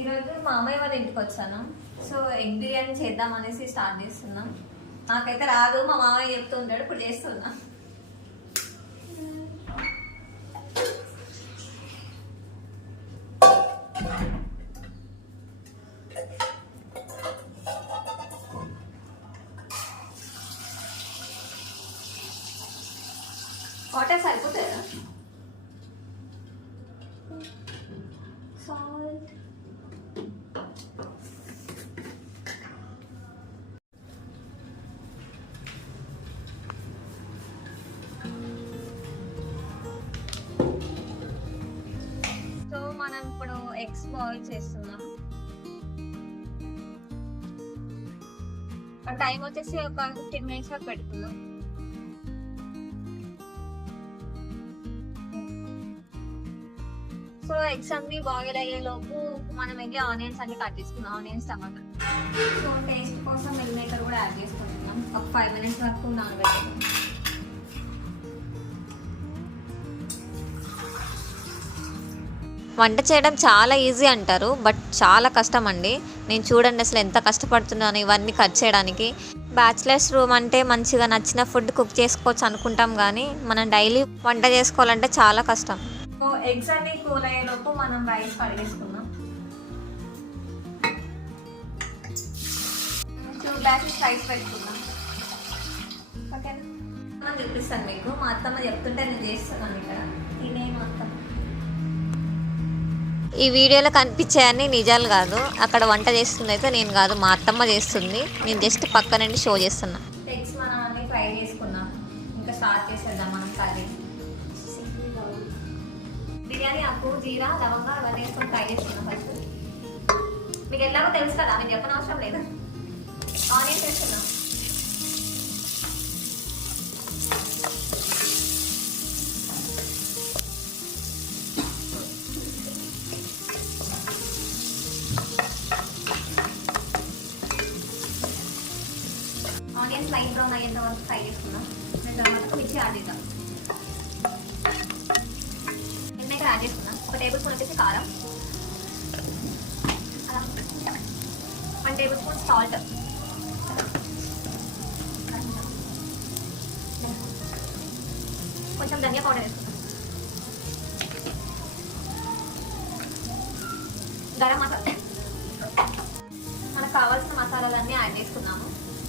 ఈరోజు మా అమ్మాయి వాళ్ళ ఇంటికి వచ్చాను. సో ఎగ్ బిర్యానీ చేద్దాం అనేసి స్టార్ట్ చేస్తున్నాం. నాకైతే రాదు మా మామయ్య చెప్తూ ఉంటాడు ఇప్పుడు చేస్తున్నా. వాటర్ సరిపోతుందా? సాల్ట్ మనం ఇప్పుడు ఎగ్స్ బాయిల్ చేస్తున్నాం టైం వచ్చేసి ఒక ఫిఫ్టీన్ మినిట్స్ వరకు పెట్టుకుందాం సో ఎగ్స్ అన్ని బాయిల్ అయ్యే లోపు మనం వెళ్ళి ఆనియన్స్ అన్ని కట్ చేసుకున్నాం ఆనియన్స్ టమాటా. సో టేస్ట్ కోసం మిల్ మేకర్ కూడా యాడ్ చేసుకుంటున్నాం. ఒక ఫైవ్ మినిట్స్ వరకు నానబెట్టుకుందాం. వంట చేయడం చాలా ఈజీ అంటారు బట్ చాలా కష్టం అండి నేను చూడండి అసలు ఎంత కష్టపడుతున్నాను ఇవన్నీ కట్ చేయడానికి. బ్యాచిలర్స్ రూమ్ అంటే మంచిగా నచ్చిన ఫుడ్ కుక్ చేసుకోవచ్చు అనుకుంటాం కానీ మనం డైలీ వంట చేసుకోవాలంటే చాలా కష్టం. సో ఎగ్స్ అన్ని కూల్ అయ్యే లోపు మనం రైస్ కడిగేసుకుందాం. టూ గ్లాసెస్ రైస్ పెట్టుకుందాం. ఓకేనా మనం చూపిస్తాను మీకు. మా అత్తమ్మ చెప్తుంటే నేను చేస్తున్నాను ఇక్కడ. తినే మా అత్తమ్మ. ఈ వీడియోలో కనిపించాయని నిజాలు కాదు. అక్కడ వంట చేస్తుంది అయితే నేను కాదు మా అత్తమ్మ చేస్తుంది. నేను జస్ట్ పక్క నుండి షో చేస్తున్నా. ఎగ్స్ మనం అన్ని ఫ్రై చేసుకున్నాం ఇంకా స్టార్ట్ చేసేద్దాం మనం కర్రీ. బిర్యానీ అప్పు జీరా లవంగా అవన్నీ వేసుకొని ఫ్రై చేసుకున్నాం ఫస్ట్. మీకు ఎలాగో తెలుసు కదా నేను చెప్పని అవసరం లేదు. ఆనియన్స్ వేసుకున్నాం ఆనియన్స్ లైట్ బ్రౌన్ అయ్యేంత వరకు ఫ్రై చేసుకున్నాం దాని తర్వాత మిర్చి యాడ్ చేద్దాం ఇక్కడ యాడ్ చేసుకున్నాం ఒక టేబుల్ స్పూన్ వచ్చేసి కారం వన్ టేబుల్ స్పూన్ సాల్ట్ కొంచెం ధనియా పౌడర్ వేసుకుంటాం గరం మసాలా మనకు కావాల్సిన మసాలాలన్నీ యాడ్ చేసుకున్నాము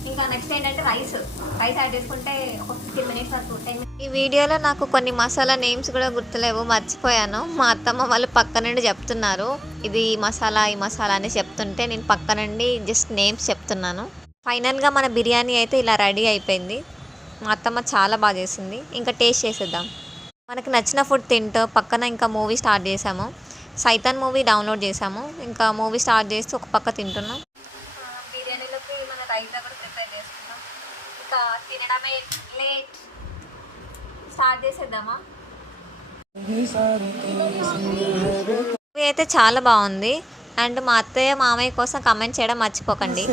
ఇంకా నెక్స్ట్ ఏంటంటే రైస్ రైస్ యాడ్ చేసుకుంటే ఒక ఫిఫ్టీన్ మినిట్స్ వరకు టెన్ ఈ వీడియోలో నాకు కొన్ని మసాలా నేమ్స్ కూడా గుర్తులేవు మర్చిపోయాను. మా అత్తమ్మ వాళ్ళు పక్క నుండి చెప్తున్నారు. ఇది ఈ మసాలా ఈ మసాలా అని చెప్తుంటే నేను పక్క నుండి జస్ట్ నేమ్స్ చెప్తున్నాను. ఫైనల్గా మన బిర్యానీ అయితే ఇలా రెడీ అయిపోయింది. మా అత్తమ్మ చాలా బాగా చేసింది. ఇంకా టేస్ట్ చేసేద్దాం. మనకు నచ్చిన ఫుడ్ తింటూ పక్కన ఇంకా మూవీ స్టార్ట్ చేసాము. సైతాన్ మూవీ డౌన్లోడ్ చేసాము. ఇంకా మూవీ స్టార్ట్ చేస్తూ ఒక పక్క తింటున్నాం బిర్యానీలోకి మన రైస్ కూడా ప్రిపేర్ చేసుకున్నాం ఇంకా తినడమే లేట్ స్టార్ట్ చేసేద్దామా? మూవీ అయితే చాలా బాగుంది. అండ్ మా అత్తయ్య మామయ్య కోసం కమెంట్ చేయడం మర్చిపోకండి.